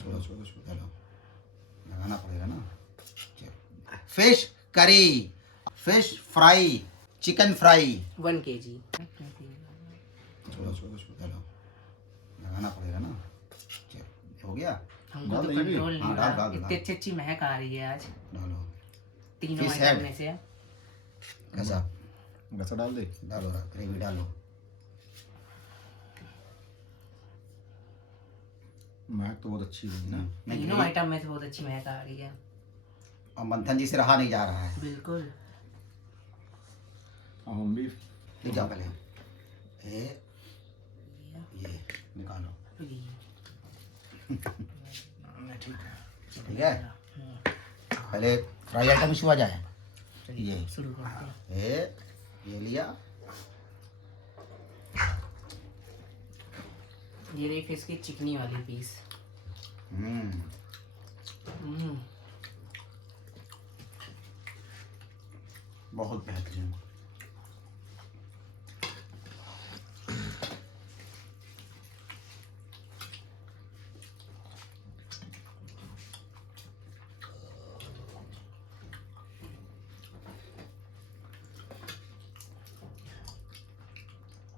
छोड़ो छोड़ो छोड़ो, चलो लगाना पड़ेगा ना। Fish curry, fish fry, chicken fry. 1 kg। छोड़ो छोड़ो छोड़ो, चलो लगाना पड़ेगा ना। चलो हो गया। हमको डाल तो देंगे? कंट्रोल नहीं हाँ, हो डाल, रहा। डाल, इतनी डाल। अच्छी अच्छी महक आ रही है आज डालो। तीनों Fish आइटम head। में से। कैसा? वैसा डाल दे। डालो ग्रेवी डालो। महक तो बहुत अच्छी है ना। नहीं, तीनों ग्रेवी- आइटम में से बहुत अच्छी महक आ रही है। और मंथन जी से रहा नहीं जा रहा है। बिल्कुल। अब हम भी ले जाओ पहले। ये निकालो। ठीक है। ठीक है, पहले फ्राई आइटम शुरू आ जाए। ये शुरू करते हैं। ये लिया। ये रही फिश की चिकनी वाली पीस। हम्म, बहुत बेहतरीन।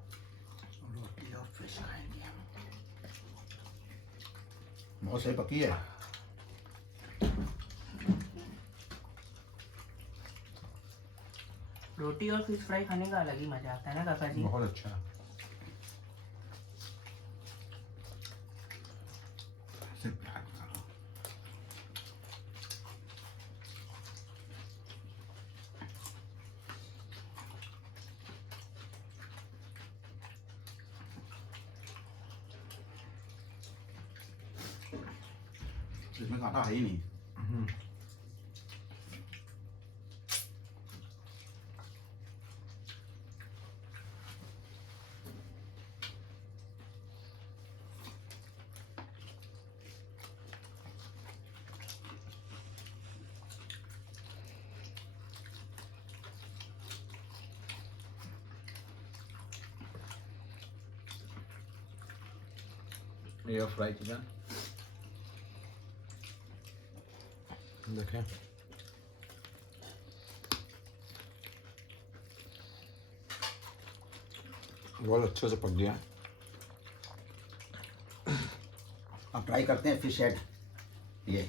रोटी और फिश खाएंगे हम। बहुत सही पकी है। रोटी और फिश फ्राई खाने का अलग ही मजा आता है ना काका जी। बहुत अच्छा। सिर्फ महक करो। इसमें कांटा है ही नहीं। ये फ्राई चिकन देखें। बहुत अच्छे से पक गया। अब ट्राई करते हैं फिश हेड। ये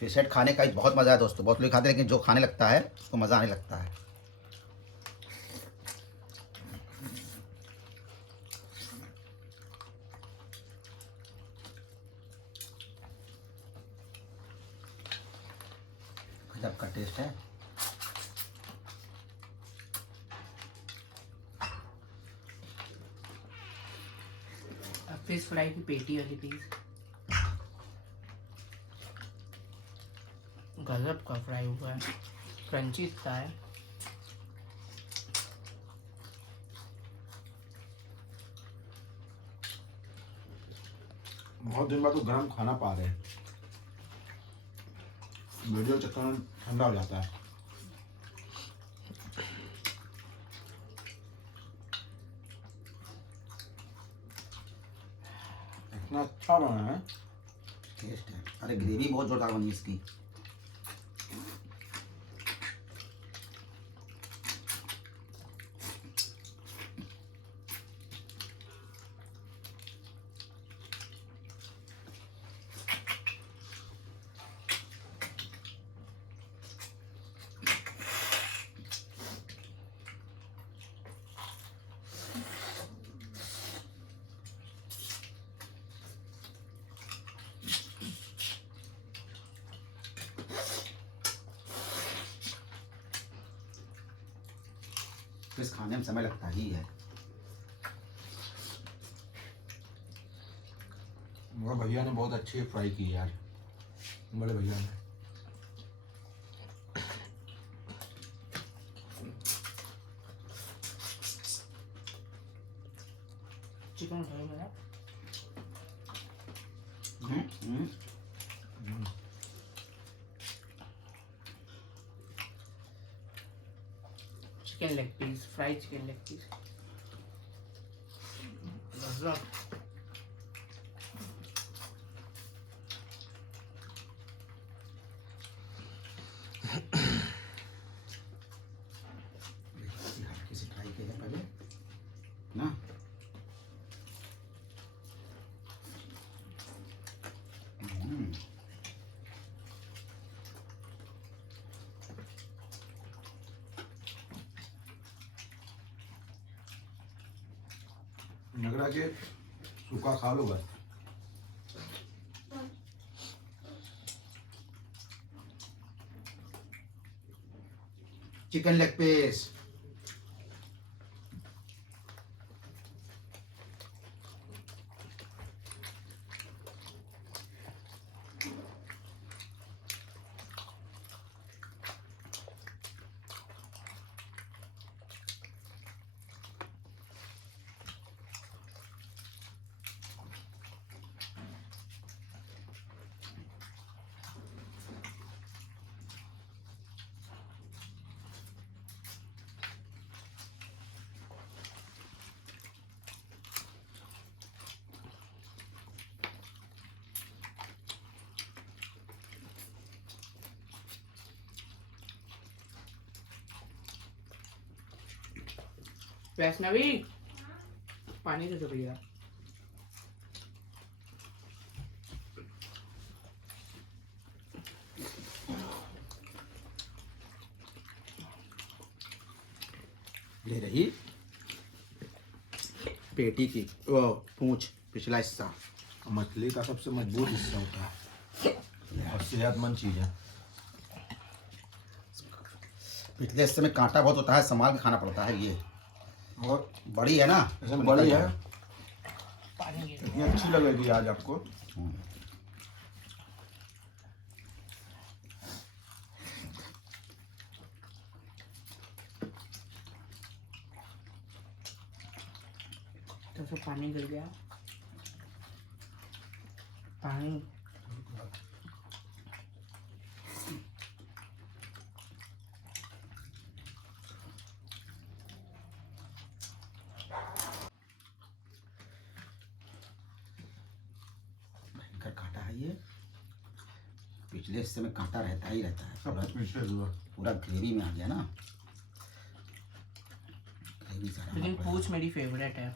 फिश हेड खाने का एक बहुत मज़ा है दोस्तों। बहुत लोग खाते हैं लेकिन जो खाने लगता है उसको मज़ा आने लगता है। गजब का टेस्ट है। अब फिश फ्राई की पेटी वाली पीस। गजब का फ्राई हुआ है, क्रंची इतना है। बहुत दिन बाद तो गर्म खाना पा रहे हैं। वीडियो चक्कर में ठंडा हो जाता है। इतना अच्छा बना है। टेस्ट है। अरे ग्रेवी बहुत जोरदार बनी इसकी। फिश खाने में समय लगता ही है। वो भैया ने बहुत अच्छी फ्राई की यार, बड़े भैया ने। चिकन फ्राई मेरा chicken leg piece, fry chicken leg piece. गजब। लग रहा कि सूखा खा लो बस। Chicken leg piece. वैष्णवी पानी दे दो भैया। ये रही पेटी की वो पूंछ, पिछला हिस्सा। मछली का सबसे मजबूत हिस्सा होता है और सेहतमंद चीज़ है। पिछले हिस्से में कांटा बहुत होता है, संभाल के खाना पड़ता है। ये और बड़ी है ना, इसमें बड़ी है, पानी दे दो। इतनी अच्छी लगेगी आज आपको। तो सब पानी गिर गया। पानी भयंकर कांटा है ये। पिछले हिस्से में कांटा रहता ही रहता है। सब पूरा कुछ पीछे हुआ। पूरा ग्रेवी में आ गया ना, ग्रेवी सारा। लेकिन पूछ मेरी फेवरेट है।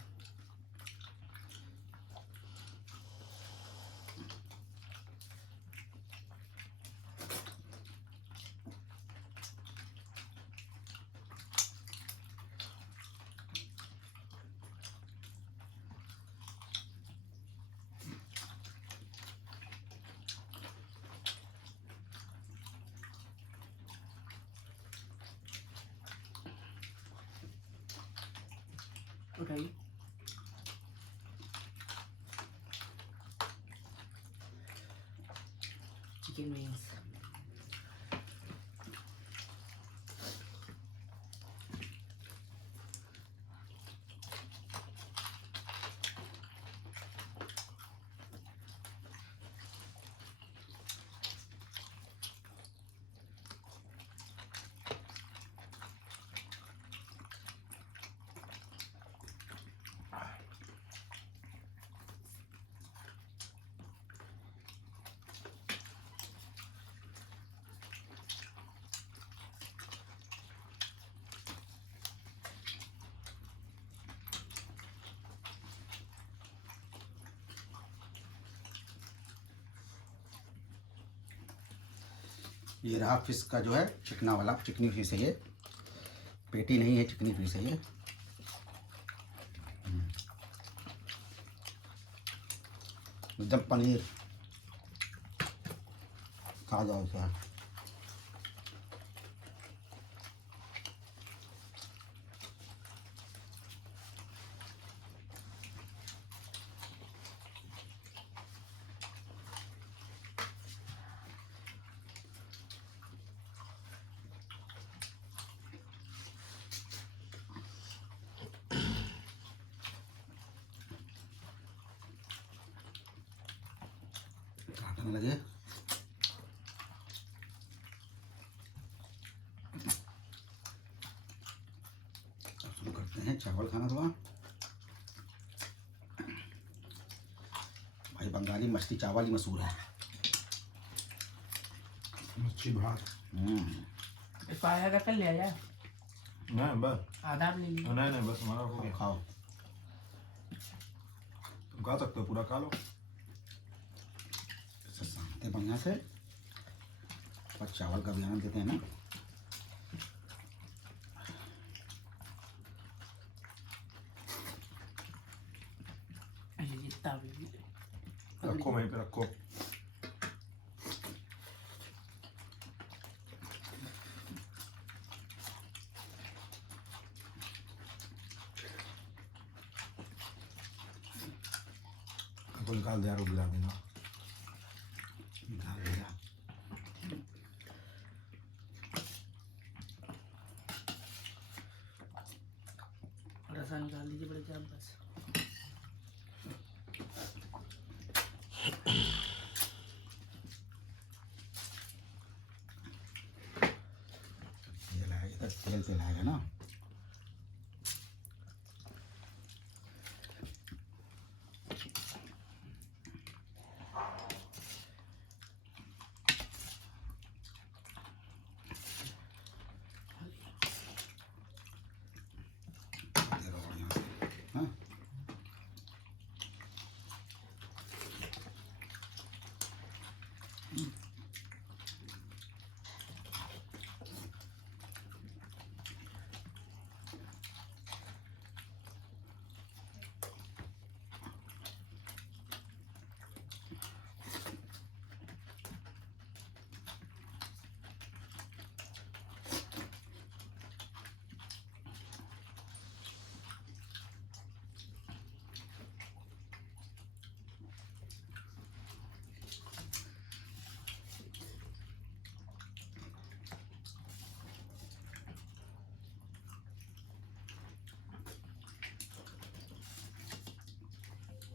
उठाइए। Chicken wings. ये रहा फिश का जो है चिकना वाला, चिकनी फिश है ये, पेटी नहीं है, चिकनी फिश है ये। एकदम पनीर खा जाओ इसे। कांटा न लगे। अब शुरू करते हैं चावल खाना थोड़ा। भाई बंगाली मछली चावल ही मशहूर है। मच्छी भात। इसको आधा कर लिया जाए। नहीं बस, आधा आप ले लीजिए। नहीं बस हमारा हो गया। खाओ। तुम खा सकते हो, पूरा खा लो। इसे सानते हैं बढ़िया से और चावल का भी आनंद देते हैं ना। रखो वहीं पे रखो। तो निकाल दे यार, वो गिरा देना। निकाल दिया। रसा निकाल दीजिए बड़े चाप बस। ये लाएगा इधर, तेल से लाएगा ना। देखो बढ़िया से, हाँ?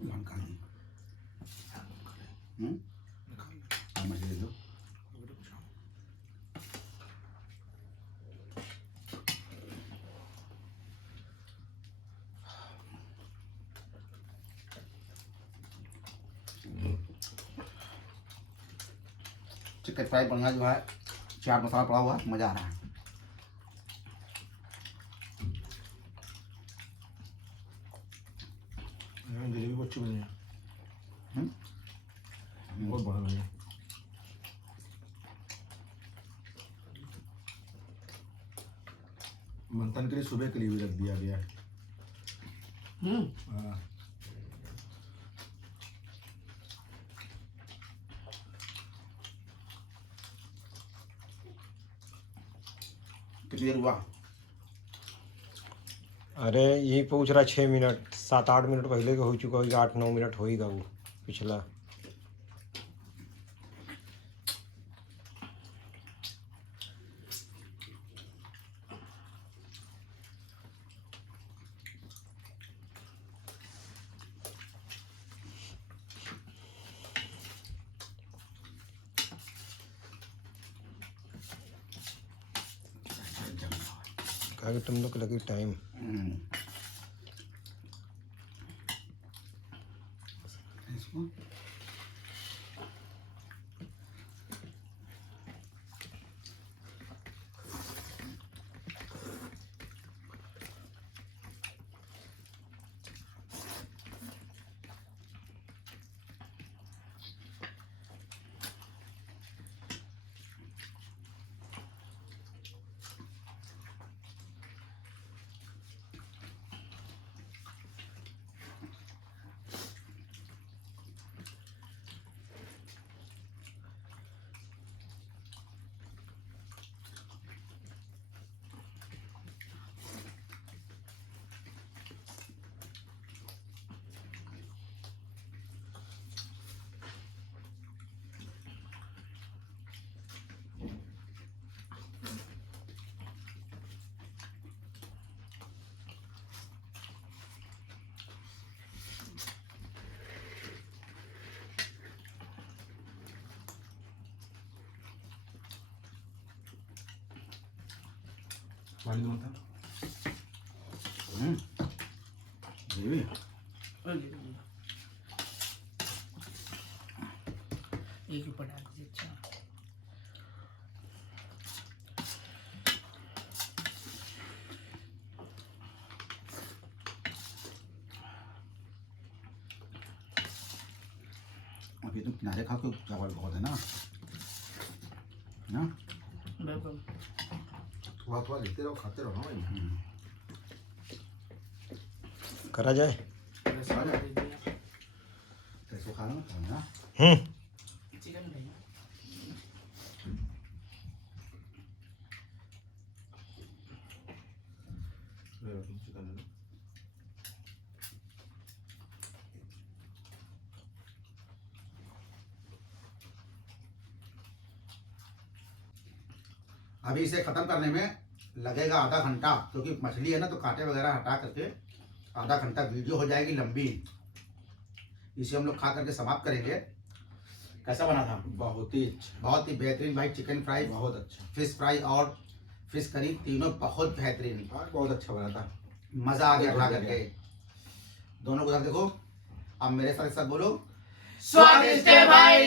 निकाल दी। निकाल मछली दे दो। चिकन फ्राई बढ़िया जो है, चाट मसाला पड़ा हुआ है, मज़ा आ रहा है। जलेबी बहुत अच्छी बनी है। बहुत बढ़िया बनी है। मंथन के लिए सुबह के लिए भी रख दिया गया है। हाँ। कितनी देर हुआ? अरे यही पूछ रहा 6 मिनट, 7-8 मिनट पहले का हो चुका होगा, 8-9 मिनट होएगा वो पिछला। कहा कि तुम लोग को लगे टाइम। इसको पानी दो मंथन। ये भी एक ऊपर डाल दीजिए। अच्छा अभी तुम किनारे खाओ क्यों, चावल बहुत है ना, ना? बिल्कुल। थोड़ा थोड़ा लेते रहो, खाते रहो ना भाई। करा जाए। रसा डाल दीजिए। कैसे खाना मत खाना। चिकन फ्राई अभी इसे ख़त्म करने में लगेगा आधा घंटा, क्योंकि मछली है ना तो कांटे वगैरह हटा करके आधा घंटा वीडियो हो जाएगी लंबी। इसे हम लोग खा करके समाप्त करेंगे। कैसा बना था? बहुत ही अच्छा, बहुत ही बेहतरीन भाई। चिकन फ्राई, बहुत अच्छा, फिश फ्राई और फिश करी तीनों बहुत बेहतरीन। हाँ बहुत अच्छा बना था। मज़ा आ गया खा करके। दोनों को साथ देखो, अब मेरे साथ एक साथ बोलो, स्वादिष्ट है भाई।